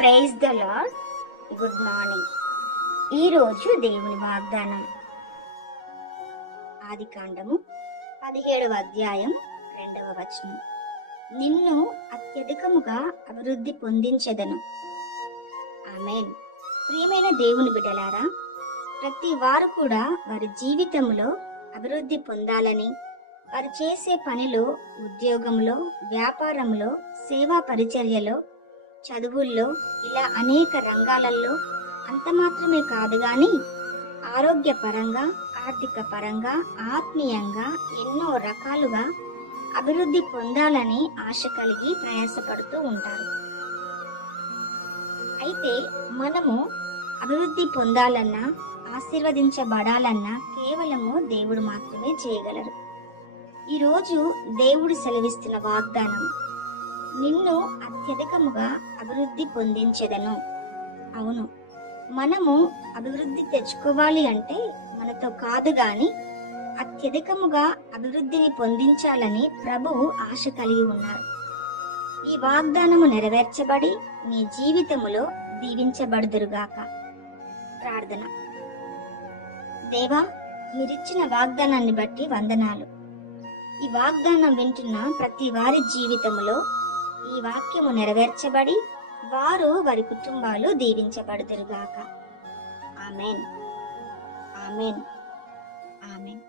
Praise the lord. Good morning. ఈరోజు దేవుని వాగ్దానం ఆదికాండము 17వ అధ్యాయం 2వ వచనం. నిన్ను అత్యధికముగా అభివృద్ధి పొందించెదను. ఆమేన్. ప్రియమైన దేవుని బిడ్డలారా, ప్రతి వారు కూడా వారి జీవితంలో అభివృద్ధి పొందాలని, వారు చేసే పనిలో, ఉద్యోగంలో, వ్యాపారంలో, సేవా పరిచర్యలో, చదువుల్లో, ఇలా అనేక రంగాలలో అంత మాత్రమే కాదు గాని ఆరోగ్యపరంగా, ఆర్థిక పరంగా, ఆత్మీయంగా ఎన్నో రకాలుగా అభివృద్ధి పొందాలని ఆశ కలిగి ప్రయాసపడుతూ ఉంటారు. అయితే మనము అభివృద్ధి పొందాలన్నా, ఆశీర్వదించబడాలన్నా కేవలము దేవుడు మాత్రమే చేయగలరు. ఈరోజు దేవుడు సెలవిస్తున్న వాగ్దానం, నిన్ను అత్యధికముగా అభివృద్ధి పొందించెదను. అవును, మనము అభివృద్ధి తెచ్చుకోవాలి అంటే మనతో కాదు గాని అత్యధికముగా అభివృద్ధిని పొందించాలని ప్రభువు ఆశ కలిగి ఉన్నారు. ఈ వాగ్దానము నెరవేర్చబడి మీ జీవితములో దీవించబడుదురుగాక. ప్రార్థన. దేవా, మీరిచ్చిన వాగ్దానాన్ని బట్టి వందనాలు. ఈ వాగ్దానం వింటున్న ప్రతి వారి జీవితములో ఈ వాక్యము నెరవేర్చబడి వారు వారి కుటుంబాలు దీవించబడుదురుగాక. ఆమేన్. ఆమేన్. ఆమేన్.